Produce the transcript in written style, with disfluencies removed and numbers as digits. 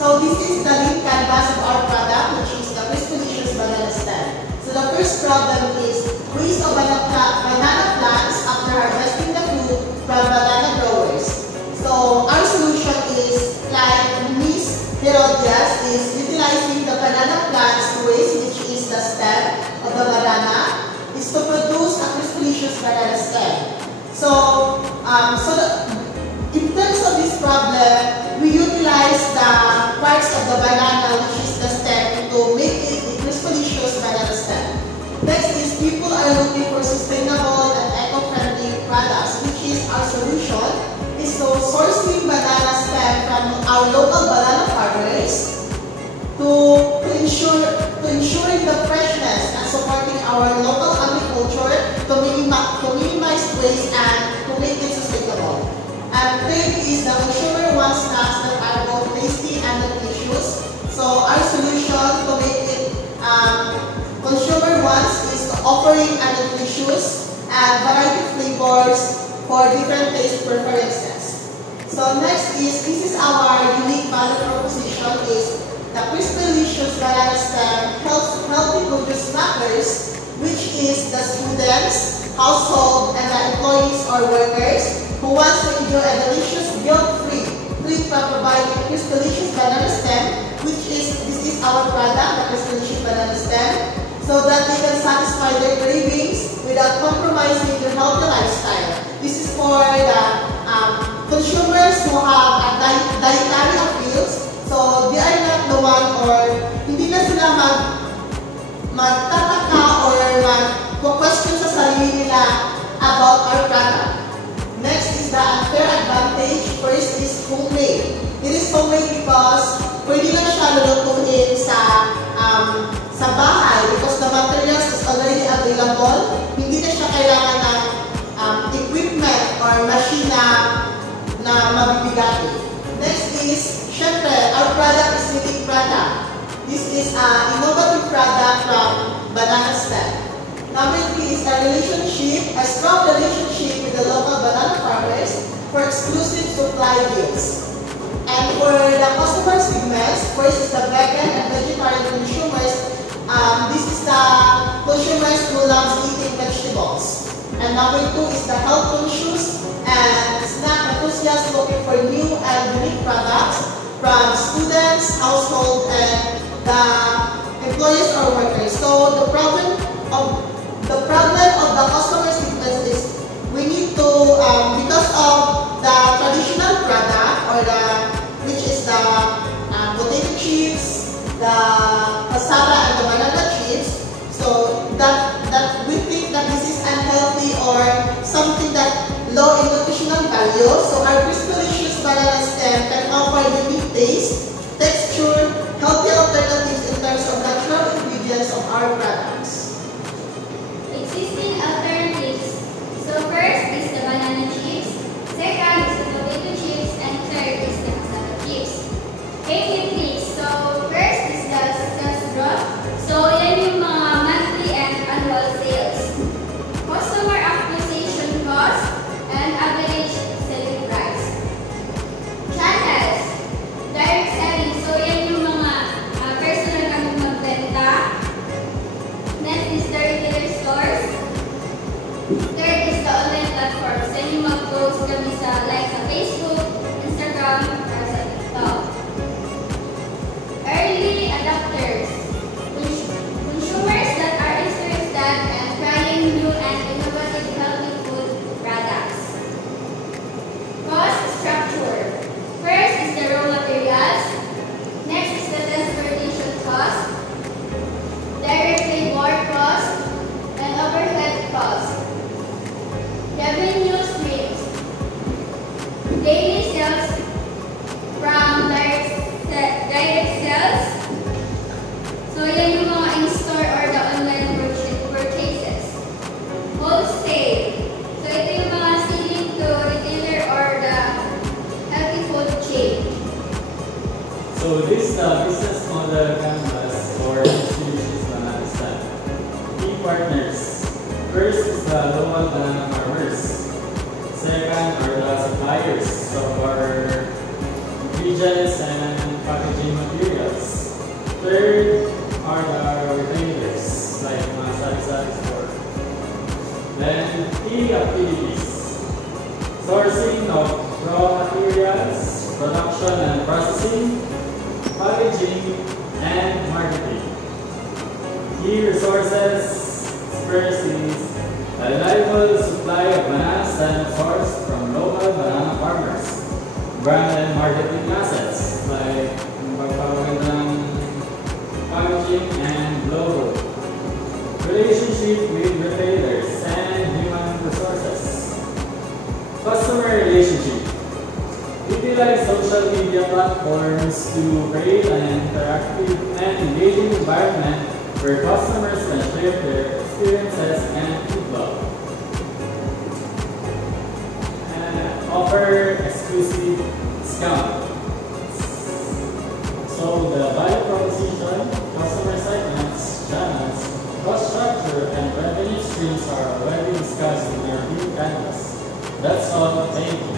So this is the lean canvas of our product, which is the Crispalicious banana stem. So the first problem is waste of banana plants after harvesting the fruit from banana growers. So our solution is, like Miss Herodias, is utilizing the banana plants waste, which is the stem of the banana, is to produce a Crispalicious banana stem. So, in terms of this problem, we utilize the parts of the banana, which is the stem, to make it a Crispalicious banana stem. Next is people are looking for sustainable and eco-friendly products, which is our solution, is to sourcing banana stem from our local banana farmers to ensuring the freshness and supporting our local agriculture to minimize waste and to make it sustainable. And third is the consumer wants snacks that are both tasty and nutritious. So our solution to make it consumer wants is offering a nutritious and variety flavors for different taste preferences. So next is, this is our unique value proposition, is the Crispalicious banana stem helps healthy produce snackers, which is the students, household, and the employees or workers who wants to enjoy a delicious, guilt-free treat from providing Crispalicious banana stem, which is, this is our product, the Crispalicious banana stem, so that they can satisfy their cravings without compromising their healthy lifestyle. This is for the consumers who have a dietary appeals, so they are not the one, or hindi na sila magtataka or mag-question sa sarili nila about our product. Next is the unfair advantage. First is homemade. It is homemade because pwede na siya lulutuin sa bahay because the materials is already available. Hindi na siya kailangan ng equipment or machine na mabibigati. Next is, syempre, our product is unique product. This is an innovative product from banana stem. Number 3 is a strong relationship with the local banana farmers for exclusive supply deals. And for the customer segments, first is the vegan and vegetarian consumers. This is the consumers who loves eating vegetables. And number 2 is the health conscious and snack enthusiasts looking for new and unique products from students, household, and the employees or workers. So the problem of the customer segments is we need to, because of the traditional product or which is the potato chips, the cassava, and the banana chips, so that we think that this is unhealthy or something that low in nutritional value. So our Crispalicious banana stem can offer unique taste, texture, healthy alternatives in terms of natural ingredients of our products. Existing alternatives. So first is the banana chips, second is the potato chips, and third is the cassava chips. Benefits. So first is the sales growth. So yan yung mga monthly and annual sales. Customer acquisition cost and average selling price. Channels. Direct selling. So yan yung mga personal kami magbenta. Next is the retailer stores. Third is the online platforms. Then yung mag-post kami sa Facebook, Instagram, or sa TikTok. Early adopters. Consumers that are interested in trying new and innovative healthy food products. Cost structure. First is the raw materials. Next is the transportation cost, direct labor cost, and overhead cost. Revenue streams. Daily sales from direct sales. So yan yung mga in-store or the online purchases. Wholesale. So ito yung mga selling to retailer or the healthy food chain. So this business model canvas for Crispalicious banana stem. Key partners. First is the local banana farmers. Second are the suppliers of our ingredients and packaging production and processing, packaging, and marketing. Key resources first is a reliable supply of banana stem sourced from local banana farmers. Brand and marketing assets like pagpapagandang packaging and logo. Relationship with retailers and human resources. Customer relationship. Utilize social media platforms to create an interactive and engaging environment where customers can share their experiences and feedback. And offer exclusive discount. So the value proposition, customer segments, channels, cost structure, and revenue streams are already discussed in your view canvas. That's all. Thank you.